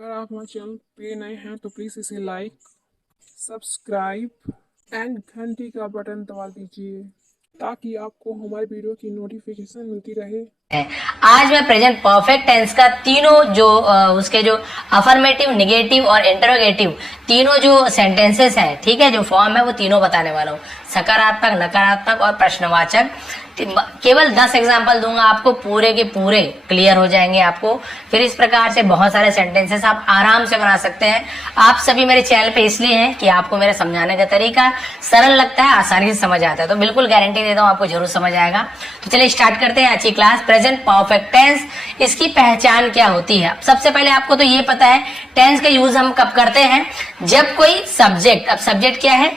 अगर आप हमारे चैनल पे नए हैं तो प्लीज़ इसे लाइक, सब्सक्राइब एंड घंटी का बटन दबा दीजिए ताकि आपको हमारे वीडियो की नोटिफिकेशन मिलती रहे। आज मैं प्रेजेंट परफेक्ट टेंस का तीनों जो उसके जो अफर्मेटिव, निगेटिव और इंटरोगेटिव तीनों जो सेंटेंसेस हैं, ठीक है, जो फॉर्म है वो तीनों बताने वाला हूँ। सकारात्मक, नकारात्मक और प्रश्नवाचक। केवल 10 एग्जाम्पल दूंगा आपको, पूरे के पूरे क्लियर हो जाएंगे आपको। फिर इस प्रकार से बहुत सारे सेंटेंसेस आप आराम से बना सकते हैं। आप सभी मेरे चैनल पे इसलिए हैं कि आपको मेरे समझाने का तरीका सरल लगता है, आसानी से समझ आता है, तो बिल्कुल गारंटी देता हूँ आपको जरूर समझ आएगा। तो चलिए स्टार्ट करते हैं आज की क्लास। प्रेजेंट परफेक्ट टेंस, इसकी पहचान क्या होती है? सबसे पहले आपको तो ये पता है टेंस का यूज हम कब करते हैं, जब कोई सब्जेक्ट, अब सब्जेक्ट क्या है?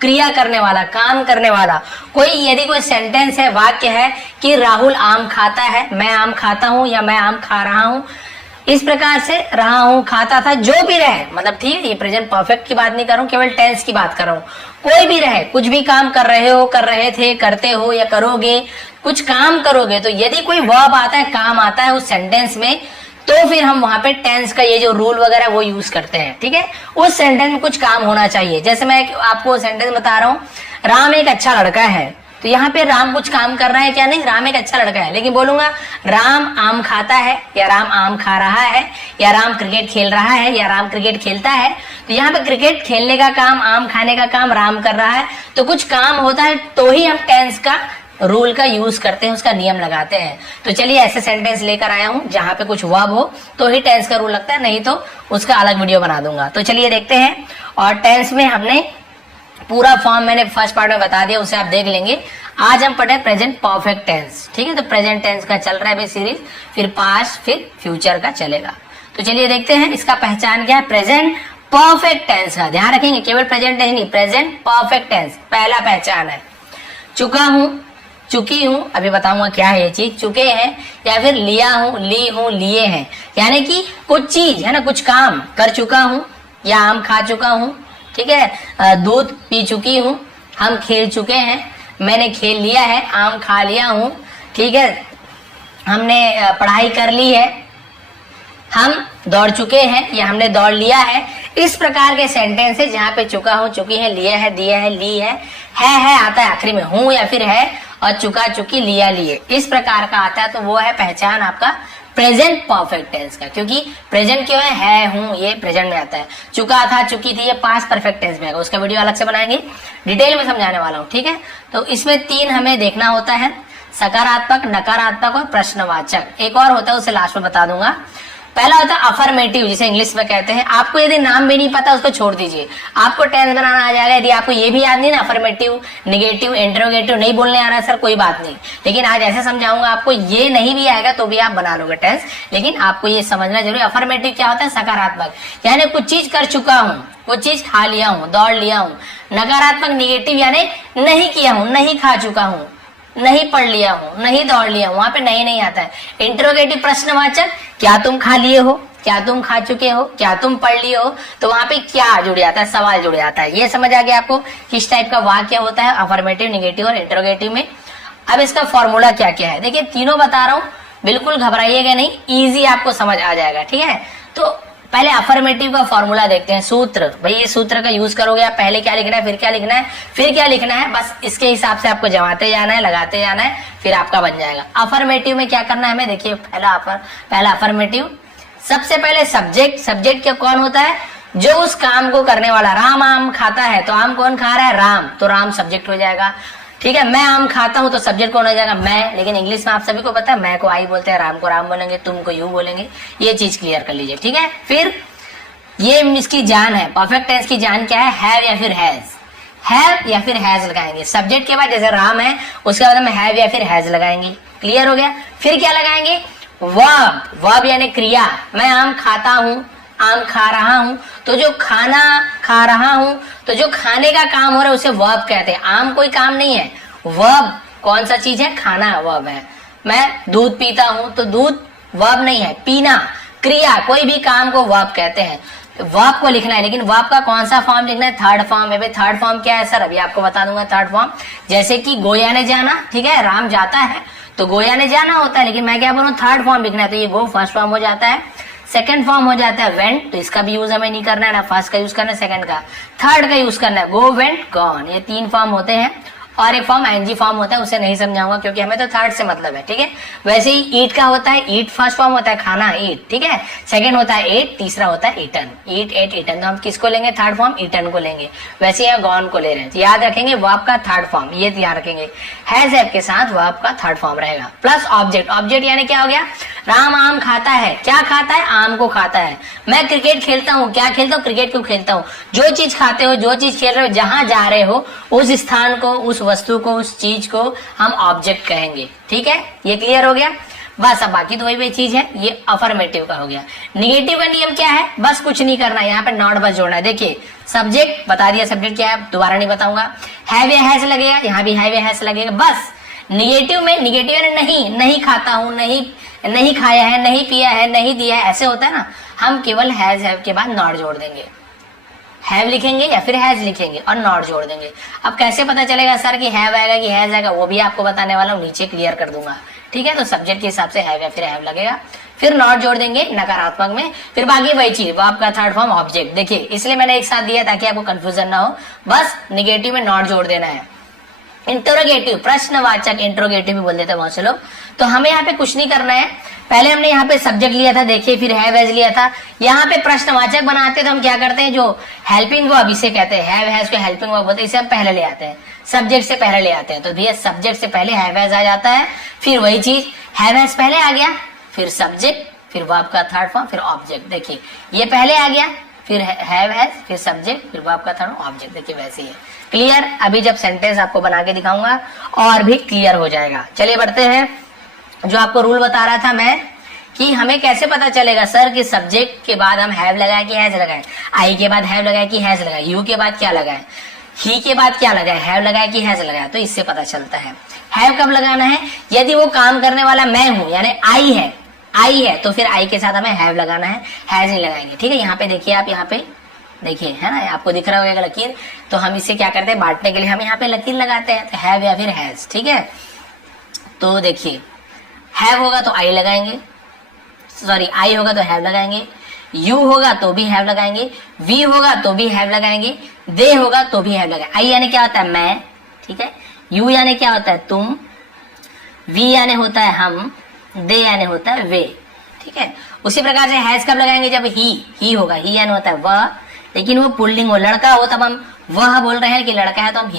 क्रिया करने वाला, काम करने वाला। यदि कोई सेंटेंस है, वाक्य है कि राहुल आम खाता है, मैं आम खाता हूं या मैं आम खा रहा हूं, इस प्रकार से रहा हूं, खाता था, जो भी रहे, मतलब ठीक है, ये प्रेजेंट परफेक्ट की बात नहीं कर रहा हूं, केवल टेंस की बात कर रहा हूं। कोई भी रहे, कुछ भी काम कर रहे हो, कर रहे थे, करते हो या करोगे, कुछ काम करोगे, तो यदि कोई वर्ब आता है, काम आता है उस सेंटेंस में, तो फिर हम वहां पे टेंस का ये जो रूल वगैरह वो यूज करते हैं, ठीक है। उस सेंटेंस में कुछ काम होना चाहिए। जैसे मैं आपको सेंटेंस बता रहा हूँ, राम एक अच्छा लड़का है, तो यहाँ पे राम कुछ काम कर रहा है क्या? नहीं, राम एक अच्छा लड़का है। लेकिन बोलूंगा राम आम खाता है, या राम आम खा रहा है, या राम क्रिकेट खेल रहा है, या राम क्रिकेट खेलता है, तो यहाँ पे क्रिकेट खेलने का काम, आम खाने का काम राम कर रहा है, तो कुछ काम होता है तो ही हम टेंस का रूल का यूज करते हैं, उसका नियम लगाते हैं। तो चलिए ऐसे सेंटेंस लेकर आया हूं जहां पे कुछ वर्ब हो तो ही टेंस का रूल लगता है, नहीं तो उसका अलग वीडियो बना दूंगा। तो चलिए देखते हैं। और टेंस में हमने पूरा फॉर्म मैंने फर्स्ट पार्ट में बता दिया, उसे आप देख लेंगे। आज हम पढ़े प्रेजेंट परफेक्ट टेंस, ठीक है। तो प्रेजेंट टेंस का चल रहा है सीरीज, फिर पास्ट, फिर फ्यूचर का चलेगा। तो चलिए देखते हैं इसका पहचान क्या है प्रेजेंट परफेक्ट टेंस का। ध्यान रखेंगे, केवल प्रेजेंट टेंस नहीं, प्रेजेंट परफेक्ट टेंस। पहला पहचान है चुका हूं, चुकी हूं, अभी बताऊंगा क्या है ये चीज, चुके हैं, या फिर लिया हूं, ली हूं, लिए हैं, यानी कि कुछ चीज है ना, कुछ काम कर चुका हूं, या आम खा चुका हूं, ठीक है, दूध पी चुकी हूं, हम खेल चुके हैं, मैंने खेल लिया है, आम खा लिया हूं, ठीक है, हमने पढ़ाई कर ली है, हम दौड़ चुके हैं, या हमने दौड़ लिया है। इस प्रकार के सेंटेंस है जहां पे चुका हूं, चुकी है, लिया है, दिया है, ली है आता है आखिरी में, हूं या फिर है, और चुका, चुकी, लिया, लिए, इस प्रकार का आता है, तो वो है पहचान आपका प्रेजेंट परफेक्ट टेंस का। क्योंकि प्रेजेंट क्यों है हूं, ये प्रेजेंट में आता है। चुका था, चुकी थी, ये पास्ट परफेक्ट टेंस में आएगा, उसका वीडियो अलग से बनाएंगे, डिटेल में समझाने वाला हूं, ठीक है। तो इसमें 3 हमें देखना होता है, सकारात्मक, नकारात्मक और प्रश्नवाचक। एक और होता है, उसे लास्ट में बता दूंगा। पहला होता है अफर्मेटिव, जिसे इंग्लिश में कहते हैं। आपको यदि नाम भी नहीं पता उसको छोड़ दीजिए, आपको टेंस बनाना आ जाएगा। यदि आपको ये भी याद नहीं ना, अफर्मेटिव, निगेटिव, इंटरोगेटिव नहीं बोलने आ रहा है सर, कोई बात नहीं, लेकिन आज ऐसे समझाऊंगा आपको, ये नहीं भी आएगा तो भी आप बना लोगे टेंस। लेकिन आपको ये समझना जरूरी। अफर्मेटिव क्या होता है? सकारात्मक, यानी कुछ चीज कर चुका हूँ, कुछ चीज खा लिया हूँ, दौड़ लिया हूँ। नकारात्मक, निगेटिव, यानी नहीं किया हूँ, नहीं खा चुका हूँ, नहीं पढ़ लिया हूं, नहीं दौड़ लिया हूं, वहां पे नहीं आता है। इंटरोगेटिव, प्रश्नवाचक, क्या तुम खा लिए हो, क्या तुम खा चुके हो, क्या तुम पढ़ लिए हो, तो वहां पे क्या जुड़ जाता है, सवाल जुड़ जाता है। ये समझ आ गया आपको किस टाइप का वाक्य होता है अफर्मेटिव, निगेटिव और इंटरोगेटिव में। अब इसका फॉर्मूला क्या क्या है, देखिए तीनों बता रहा हूं, बिल्कुल घबराइएगा नहीं, इजी आपको समझ आ जाएगा, ठीक है। तो पहले अफर्मेटिव का फॉर्मूला देखते हैं। सूत्र, भाई ये सूत्र का यूज करोगे आप, पहले क्या लिखना है, फिर क्या लिखना है, फिर क्या लिखना है, बस इसके हिसाब से आपको जमाते जाना है, लगाते जाना है, फिर आपका बन जाएगा। अफर्मेटिव में क्या करना है हमें, देखिए पहला अफर्मेटिव, सबसे पहले सब्जेक्ट। सब्जेक्ट क्या कौन होता है? जो उस काम को करने वाला। राम आम खाता है, तो आम कौन खा रहा है? राम, तो राम सब्जेक्ट हो जाएगा, ठीक है। मैं आम खाता हूं, तो सब्जेक्ट कौन हो जाएगा? मैं। लेकिन इंग्लिश में आप सभी को पता है, मैं को आई बोलते हैं, राम को राम बोलेंगे, तुम को यू बोलेंगे, ये चीज क्लियर कर लीजिए, ठीक है। फिर ये इसकी जान है, परफेक्ट टेंस की जान क्या है? हैव या फिर हैज, हैव या फिर हैज लगाएंगे। सब्जेक्ट के बाद जैसे राम है, उसके बाद हम हैव या फिर हैज लगाएंगे, क्लियर हो गया। फिर क्या लगाएंगे? वर्ब, वर्ब यानी क्रिया। मैं आम खाता हूं, आम खा रहा हूं, तो जो खाना खा रहा हूं, तो जो खाने का काम हो रहा है उसे वर्ब कहते हैं। आम कोई काम नहीं है, वर्ब कौन सा चीज है? खाना वर्ब है। मैं दूध पीता हूं, तो दूध वर्ब नहीं है, पीना क्रिया, कोई भी काम को वर्ब कहते हैं। वर्ब को लिखना है, लेकिन वर्ब का कौन सा फॉर्म लिखना है? थर्ड फॉर्म है। थर्ड फॉर्म क्या है सर? अभी आपको बता दूंगा थर्ड फॉर्म। जैसे कि गोया ने जाना, ठीक है, राम जाता है तो गोया ने जाना होता है, लेकिन मैं क्या बोलूं, थर्ड फॉर्म लिखना है, तो ये गो फर्स्ट फॉर्म हो जाता है। सेकंड फॉर्म हो जाता है वेंट, तो इसका भी यूज हमें नहीं करना है, ना फर्स्ट का यूज करना है सेकंड का, थर्ड का यूज करना है, गो वेंट गॉन। ये 3 फॉर्म होते हैं। और एक फॉर्म एनजी फॉर्म होता है, उसे नहीं समझाऊंगा क्योंकि हमें तो थर्ड से मतलब है, ठीक है। वैसे ही ईट का होता है, ईट फर्स्ट फॉर्म होता है खाना, ईट, ठीक है। सेकंड होता है एट, तीसरा होता है ईटन, ईट एट ईटन। तो हम किसको लेंगे थर्ड फॉर्म, ईटन को लेंगे। वैसे यहाँ गॉन को ले रहे हैं, तो याद रखेंगे वर्ब का थर्ड फॉर्म, ये याद रखेंगे, हैज हैव के साथ वर्ब का थर्ड फॉर्म रहेगा। प्लस ऑब्जेक्ट, ऑब्जेक्ट यानी क्या हो गया, राम आम खाता है, क्या खाता है, आम को खाता है। मैं क्रिकेट खेलता हूँ, क्या खेलता हूँ, क्रिकेट को खेलता हूँ। जो चीज खाते हो, जो चीज खेल रहे हो, जहां जा रहे हो, उस स्थान को, उस वस्तु को, उस चीज को हम ऑब्जेक्ट कहेंगे, ठीक है। ये क्लियर हो गया। बस अब बाकी तो वही चीज है। ये अफर्मेटिव का हो गया। निगेटिव का नियम क्या है, बस कुछ नहीं करना, यहाँ पे नॉट बस जोड़ना है। देखिए सब्जेक्ट बता दिया, सब्जेक्ट क्या है दोबारा नहीं बताऊंगा। हैव या हैज लगेगा, यहाँ भी हैव या हैज लगेगा, बस। निगेटिव में, निगेटिव यानी नहीं, नहीं खाता हूं, नहीं खाया है, नहीं पिया है, नहीं दिया है, ऐसे होता है ना, हम केवल हैज हैव के बाद नॉट जोड़ देंगे। हैव लिखेंगे या फिर हैज लिखेंगे और नॉट जोड़ देंगे। अब कैसे पता चलेगा सर कि हैव आएगा कि हैज आएगा, वो भी आपको बताने वाला हूँ, नीचे क्लियर कर दूंगा, ठीक है। तो सब्जेक्ट के हिसाब से हैव या फिर हैव लगेगा, फिर नॉट जोड़ देंगे नकारात्मक में, फिर बाकी वही चीज, वो आपका थर्ड फॉर्म ऑब्जेक्ट। देखिए इसलिए मैंने एक साथ दिया ताकि आपको कंफ्यूजन ना हो, बस निगेटिव में नॉट जोड़ देना है। इंटरोगेटिव, प्रश्नवाचक, इंटरोगेटिव भी बोल देते हैं बहुत से लोग। तो हमें यहाँ पे कुछ नहीं करना है, पहले हमने यहाँ पे सब्जेक्ट लिया था, देखिए, फिर हैव हैज लिया था। यहाँ पे प्रश्नवाचक बनाते तो हम क्या करते हैं, जो हेल्पिंग वर्ब इसे कहते हैं, हैव हैज को हेल्पिंग वर्ब बोलते हैं, इसे हम पहले ले आते हैं, सब्जेक्ट से पहले ले आते हैं। तो भैया सब्जेक्ट से पहले हैव हैज आ जाता है, फिर वही चीज हैव हैज पहले आ गया, फिर सब्जेक्ट, फिर वर्ब का थर्ड फॉर्म, फिर ऑब्जेक्ट। देखिए ये पहले आ गया, फिर हैव हैज, फिर सब्जेक्ट, फिर वर्ब का थर्ड ऑब्जेक्ट। देखिए वैसे ही है। क्लियर। अभी जब सेंटेंस आपको बना के दिखाऊंगा और भी क्लियर हो जाएगा। चलिए बढ़ते हैं। जो आपको रूल बता रहा था मैं कि हमें कैसे पता चलेगा सर कि सब्जेक्ट के बाद हम हैव लगाए कि हैज लगाए, आई के बाद हैव लगाए कि हैज लगाए, यू के बाद क्या लगाए, ही के बाद क्या लगाए, हैव लगाए कि हैज लगाया, तो इससे पता चलता है। हैव कब लगाना है, यदि वो काम करने वाला मैं हूं, यानी आई है तो फिर आई के साथ हमें हैव लगाना है, हैज नहीं लगाएंगे, ठीक है। यहाँ पे देखिए, आप यहाँ पे देखिए, है ना, आपको दिख रहा होगा लकीर, तो हम इसे क्या करते हैं, बांटने के लिए हम यहाँ पे लकीर लगाते हैं, तो हैव या फिर हैज, ठीक है। तो देखिए हैव होगा तो आई लगाएंगे, सॉरी आई होगा तो हैव लगाएंगे, यू होगा तो भी हैव लगाएंगे, वी होगा तो भी हैव लगाएंगे, दे होगा तो भी हैव लगाएंगे। आई यानी क्या होता है मैं, ठीक है, यू यानी क्या होता है तुम, वी यानी होता है हम, दे यानी होता है वे, ठीक है। उसी प्रकार से हैज कब लगाएंगे, जब ही होगा, ही यानी होता है वह, लेकिन वो पुल्लिंग हो, लड़का हो तब हम वह बोल रहे हैं कि लड़का है तो हम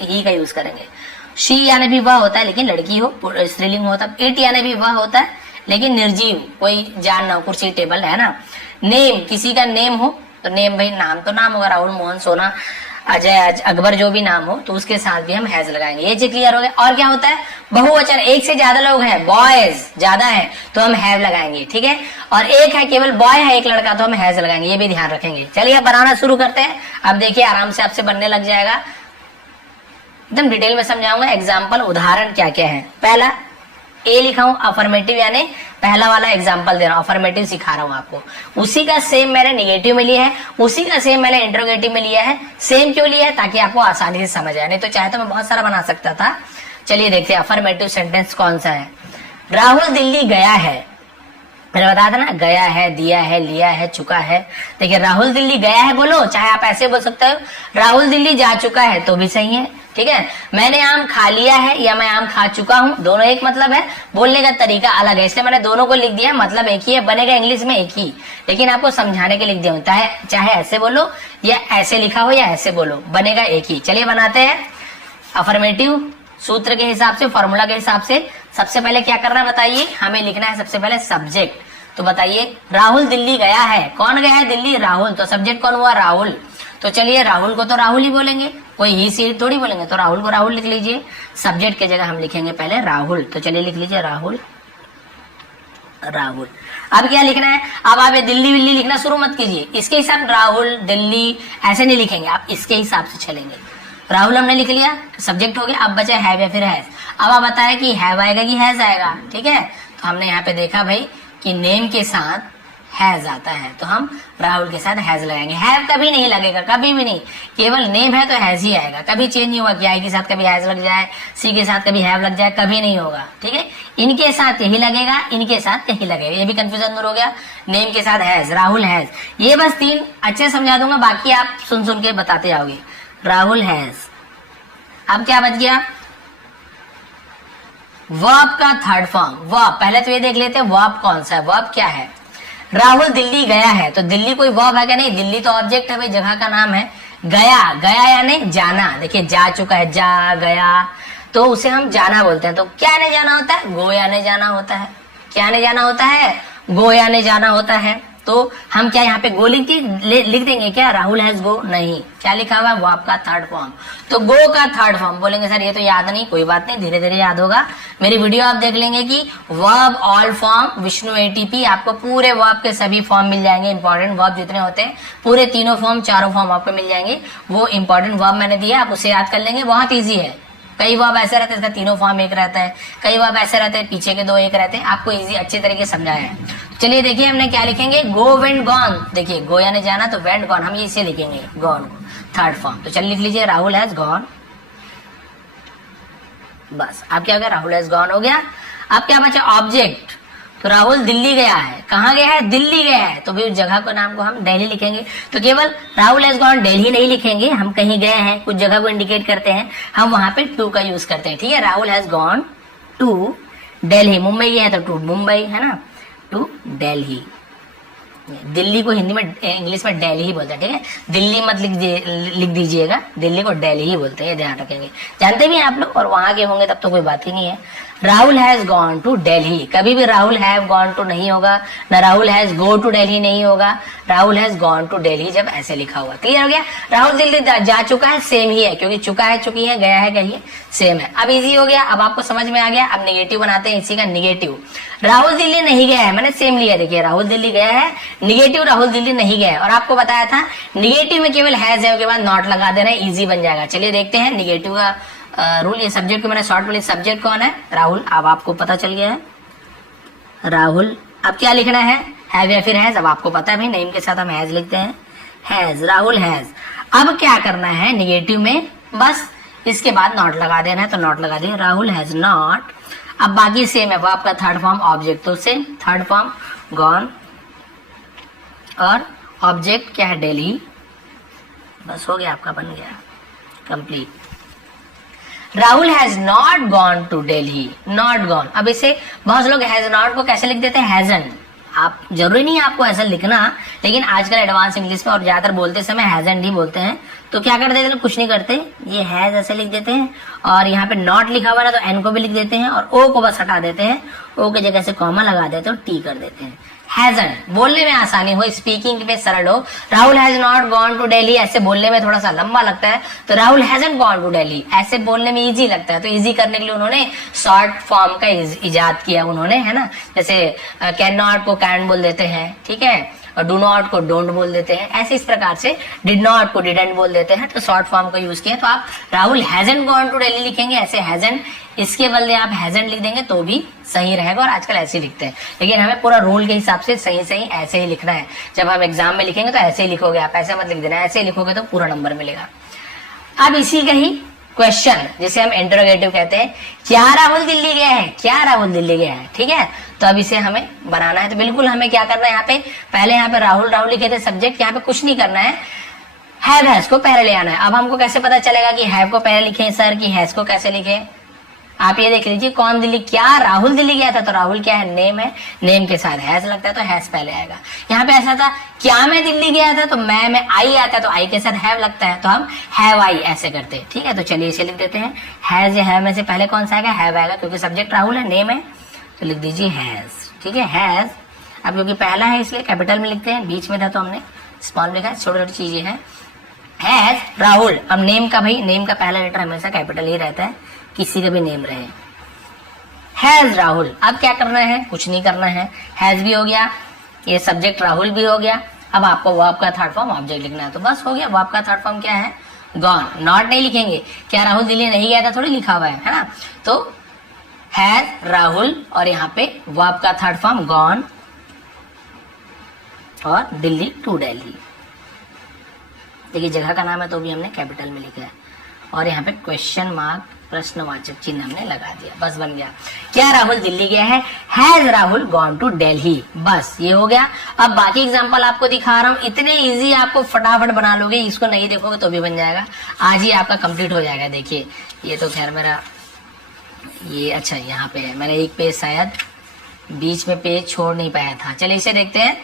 ही का यूज करेंगे। शी यानी भी वह होता है लेकिन लड़की हो, स्त्रीलिंग हो तब इट यानी भी वह होता है लेकिन निर्जीव, कोई जान ना हो, कुर्सी टेबल, है ना। नेम, किसी का नेम हो तो नेम, भाई नाम तो नाम होगा, राहुल, मोहन, सोना, अजय, अकबर, जो भी नाम हो, तो उसके साथ भी हम हैज लगाएंगे। ये चीज क्लियर हो गया। और क्या होता है, बहुवचन, एक से ज्यादा लोग हैं, बॉयज ज्यादा है तो हम हैव लगाएंगे, ठीक है। और एक है केवल बॉय है, एक लड़का, तो हम हैज लगाएंगे, ये भी ध्यान रखेंगे। चलिए बनाना शुरू करते हैं। अब देखिए आराम से आपसे बनने लग जाएगा, एकदम डिटेल में समझाऊंगा। एग्जाम्पल, उदाहरण क्या क्या है। पहला ए लिखा हूं, अफर्मेटिव, यानी पहला वाला एग्जाम्पल दे रहा हूं, अफर्मेटिव सिखा रहा हूं आपको। उसी का सेम मैंने निगेटिव में लिया है, उसी का सेम मैंने इंटरोगेटिव में लिया है। सेम क्यों लिया है, ताकि आपको आसानी से समझ आए, नहीं तो चाहे तो मैं बहुत सारा बना सकता था। चलिए देखते हैं अफर्मेटिव सेंटेंस कौन सा है। राहुल दिल्ली गया है, मैंने बताया था ना, गया है, दिया है, लिया है, चुका है। देखिए राहुल दिल्ली गया है बोलो, चाहे आप ऐसे बोल सकते हो राहुल दिल्ली जा चुका है, तो भी सही है, ठीक है। मैंने आम खा लिया है या मैं आम खा चुका हूं, दोनों एक मतलब है, बोलने का तरीका अलग है, इसलिए मैंने दोनों को लिख दिया, मतलब एक ही है, बनेगा इंग्लिश में एक ही, लेकिन आपको समझाने के लिख दिया होता है, चाहे ऐसे बोलो या ऐसे लिखा हो या ऐसे बोलो, बनेगा एक ही। चलिए बनाते हैं अफर्मेटिव सूत्र के हिसाब से, फॉर्मूला के हिसाब से। सबसे पहले क्या करना है बताइए, हमें लिखना है सबसे पहले सब्जेक्ट। तो बताइए राहुल दिल्ली गया है, कौन गया है दिल्ली, राहुल, तो सब्जेक्ट कौन हुआ, राहुल। तो चलिए राहुल को तो राहुल ही बोलेंगे, कोई ही सी थोड़ी बोलेंगे, तो राहुल को राहुल लिख लीजिए। सब्जेक्ट की जगह हम लिखेंगे पहले राहुल, तो चलिए लिख लीजिए राहुल, राहुल। अब क्या लिखना है, अब आप दिल्ली विल्ली लिखना शुरू मत कीजिए, इसके हिसाब राहुल दिल्ली ऐसे नहीं लिखेंगे आप, इसके हिसाब से चलेंगे। राहुल हमने लिख लिया, सब्जेक्ट हो गया, अब बचा हैव या फिर हैज। अब आप बताएं कि हैव आएगा कि हैज आएगा, ठीक है। तो हमने यहाँ पे देखा भाई कि नेम के साथ हैज आता है, तो हम राहुल के साथ हैज लगाएंगे। हैव कभी नहीं लगेगा, कभी भी नहीं, केवल नेम है तो हैज ही आएगा, कभी चेंज नहीं हुआ कि आई के साथ कभी हैज लग जाए, सी के साथ कभी हैव लग जाए, कभी नहीं होगा। ठीक है, इनके साथ यही लगेगा, इनके साथ यही लगेगा, ये भी कंफ्यूजन दूर हो गया। नेम के साथ हैज, राहुल हैज, ये बस 3 अच्छे समझा दूंगा, बाकी आप सुन सुन के बताते आओगे। राहुल हैज, अब क्या बच गया, वर्ब का थर्ड फॉर्म। वर्ब पहले तो ये देख लेते हैं वर्ब कौन सा है, वर्ब क्या है। राहुल दिल्ली गया है, तो दिल्ली कोई वर्ब है क्या, नहीं, दिल्ली तो ऑब्जेक्ट है भाई, जगह का नाम है। गया, गया यानी जाना, देखिए जा चुका है, जा गया, तो उसे हम जाना बोलते हैं। तो क्या ने जाना होता है, गोया ने जाना होता है। क्या ने जाना होता है, गोया ने जाना होता है। तो हम क्या यहाँ पे गो लिख देंगे क्या, राहुल हैज गो, नहीं, क्या लिखा हुआ है, वर्ब का थर्ड फॉर्म। तो गो का थर्ड फॉर्म बोलेंगे सर ये तो याद नहीं, कोई बात नहीं, धीरे धीरे याद होगा। मेरी वीडियो आप देख लेंगे कि verb all form Vishnu ATP, आपको पूरे वर्ब के सभी फॉर्म मिल जाएंगे, इंपॉर्टेंट वर्ब जितने होते हैं पूरे तीनों फॉर्म, चारों फॉर्म आपको मिल जाएंगे। वो इंपॉर्टेंट वर्ब मैंने दिया, आप उसे याद कर लेंगे, बहुत ईजी है। कई वर्ब ऐसे रहते हैं इसका तीनों फॉर्म एक रहता है, कई वर्ब ऐसे रहते हैं पीछे के 2 एक रहते हैं, आपको इजी अच्छे तरीके से समझाया है। चलिए देखिए हमने क्या लिखेंगे, गो वेंट गॉन, देखिए गोया ने जाना तो वेंट गॉन, हम ये इसे लिखेंगे गॉन थर्ड फॉर्म। तो चलिए लिख लीजिए राहुल हैज गॉन, बस। अब क्या हो गया, राहुल हैज गॉन हो गया। अब क्या बचा, ऑब्जेक्ट। तो राहुल दिल्ली गया है, कहाँ गया है, दिल्ली गया है, तो भाई उस जगह को नाम को हम दिल्ली लिखेंगे। तो केवल राहुल हैज गॉन दिल्ली नहीं लिखेंगे, हम कहीं गए हैं, कुछ जगह को इंडिकेट करते हैं, हम वहां पे टू का यूज करते हैं। ठीक है, Rahul has gone to Delhi, Mumbai गया है तो टू मुंबई, है ना, टू दिल्ली। दिल्ली को हिंदी में इंग्लिश में दिल्ली ही बोलते हैं। ठीक है, दिल्ली मत लिख दीजिएगा, दिल्ली को दिल्ली ही बोलते हैं, ध्यान रखेंगे। जानते भी हैं आप लोग, और वहां के होंगे तब तो कोई बात ही नहीं है। Rahul has gone to Delhi, कभी भी राहुल हैव गॉन टू नहीं होगा, ना Rahul has go to Delhi नहीं होगा, Rahul has gone to Delhi जब ऐसे लिखा हुआ। क्लियर हो गया, राहुल दिल्ली जा चुका है, सेम ही है, क्योंकि चुका है, चुकी है, गया है, गई है, सेम है। अब इजी हो गया, अब आपको समझ में आ गया। अब निगेटिव बनाते हैं, इसी का निगेटिव। राहुल दिल्ली नहीं गया है, मैंने सेम लिया, देखिए राहुल दिल्ली गया है, निगेटिव राहुल दिल्ली नहीं गया है। और आपको बताया था निगेटिव में केवल हैज है, उसके बाद नॉट लगा देना, इजी बन जाएगा। चलिए देखते हैं निगेटिव का रूल। ये सब्जेक्ट को मैंने शॉर्ट में, सब्जेक्ट कौन है, राहुल, अब आपको पता चल गया है राहुल। अब क्या लिखना है, हैव या फिर हैज, अब आपको पता है भाई, नेम के साथ हम हैज लिखते हैं, हैज, राहुल हैज। अब क्या करना है निगेटिव में, बस इसके बाद नॉट लगा देना है, तो नॉट लगा दिया, राहुल हैज नॉट। अब बाकी सेम है, वो आपका थर्ड फॉर्म ऑब्जेक्ट, तो सेम थर्ड फॉर्म गॉन, और ऑब्जेक्ट क्या है, दिल्ली, बस हो गया, आपका बन गया complete. Rahul has not gone to Delhi, not gone. अब इसे बहुत लोग हैज नॉट को कैसे लिख देते हैं, हैजन। आप जरूरी नहीं है आपको ऐसा लिखना, लेकिन आजकल एडवांस इंग्लिश में और ज्यादातर बोलते समय हैजन ही बोलते हैं। तो क्या कर देते हैं, कुछ नहीं करते, ये हैज ऐसे लिख देते हैं, और यहाँ पे नॉट लिखा हुआ ना तो एन को भी लिख देते हैं, और ओ को बस हटा देते हैं, ओ की जगह से कॉमा लगा देते हैं और टी कर देते हैं। हैजन, बोलने में आसानी हो, स्पीकिंग में सरल हो। Rahul has not gone to Delhi, ऐसे बोलने में थोड़ा सा लंबा लगता है, तो Rahul hasn't gone to Delhi, ऐसे बोलने में इजी लगता है। तो इजी करने के लिए उन्होंने शॉर्ट फॉर्म का इजाद किया उन्होंने, है ना। जैसे कैन नॉट को कैन बोल देते हैं, ठीक है, और डू नॉट को डोंट बोल देते हैं, ऐसे इस प्रकार से डिड नॉट को डिडंट बोल देते हैं। तो शॉर्ट फॉर्म का यूज किया, तो आप Rahul hasn't gone to Delhi लिखेंगे, ऐसे हैजन, इसके बदले आप हैजन लिख देंगे तो भी सही रहेगा, और आजकल ऐसे ही लिखते हैं। लेकिन हमें पूरा रूल के हिसाब से सही सही ऐसे ही लिखना है। जब हम एग्जाम में लिखेंगे तो ऐसे ही लिखोगे, आप ऐसे मत लिख देना, ऐसे ही लिखोगे तो पूरा नंबर मिलेगा। अब इसी का ही क्वेश्चन जिसे हम इंटरोगेटिव कहते हैं, क्या राहुल दिल्ली गया है, क्या राहुल दिल्ली गया है, ठीक है। तो अब इसे हमें बनाना है, तो बिल्कुल हमें क्या करना है, यहाँ पे पहले यहाँ पे राहुल राहुल लिखे थे सब्जेक्ट, यहाँ पे कुछ नहीं करना है, हैव हैज को पहले ले आना है। अब हमको कैसे पता चलेगा कि हैव को पहले लिखे सर, कि हैज को कैसे लिखे, आप ये देख लीजिए, कौन दिल्ली, क्या राहुल दिल्ली गया था, तो राहुल क्या है, नेम है, नेम के साथ हैज लगता है तो हैज पहले आएगा। यहाँ पे ऐसा था, क्या मैं दिल्ली गया था, तो मैं में आई आता है, तो आई के साथ हैव लगता है, तो हम हैव आई ऐसे करते हैं, ठीक है। तो चलिए इसे लिख देते हैं, हैज या हैव में से पहले कौन सा आएगा, हैव आएगा, क्योंकि सब्जेक्ट राहुल है, नेम है, तो लिख दीजिए हैज, ठीक है, हैज। अब क्योंकि पहला है इसलिए कैपिटल में लिखते हैं, बीच में था तो हमने स्मॉल में लिखा है, छोटी छोटी चीजें हैं। हैज राहुल, अब नेम का भाई, नेम का पहला लेटर हमेशा कैपिटल ही रहता है, किसी का भी नेम रहे। हैज राहुल, अब क्या करना है, कुछ नहीं करना है, हैज भी हो गया, ये सब्जेक्ट राहुल भी हो गया। अब आपको वर्ब का थर्ड फॉर्म ऑब्जेक्ट लिखना है, तो बस हो गया। वर्ब का थर्ड फॉर्म क्या है, गॉन, नॉट नहीं लिखेंगे, क्या राहुल दिल्ली नहीं गया था थोड़ी लिखा हुआ है ना। तो हैज राहुल, और यहाँ पे वर्ब का थर्ड फॉर्म गॉन, और दिल्ली टू दिल्ली। देखिए जगह का नाम है तो भी हमने कैपिटल में लिखा है, और यहाँ पे क्वेश्चन मार्क प्रश्नवाचक चिन्ह हमने लगा दिया, बस बन गया। क्या राहुल दिल्ली गया है? Has Rahul gone to Delhi, बस ये हो गया। अब बाकी एग्जांपल आपको दिखा रहा हूँ, इतने इजी आपको फटाफट बना लोगे, इसको नहीं देखोगे तो भी बन जाएगा, आज ही आपका कंप्लीट हो जाएगा। देखिए ये तो खैर मेरा ये अच्छा यहाँ पे है, मैंने एक पेज शायद बीच में पेज छोड़ नहीं पाया था। चलिए इसे देखते हैं।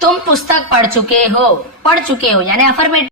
तुम पुस्तक पढ़ चुके हो यानी अफर्मेटिव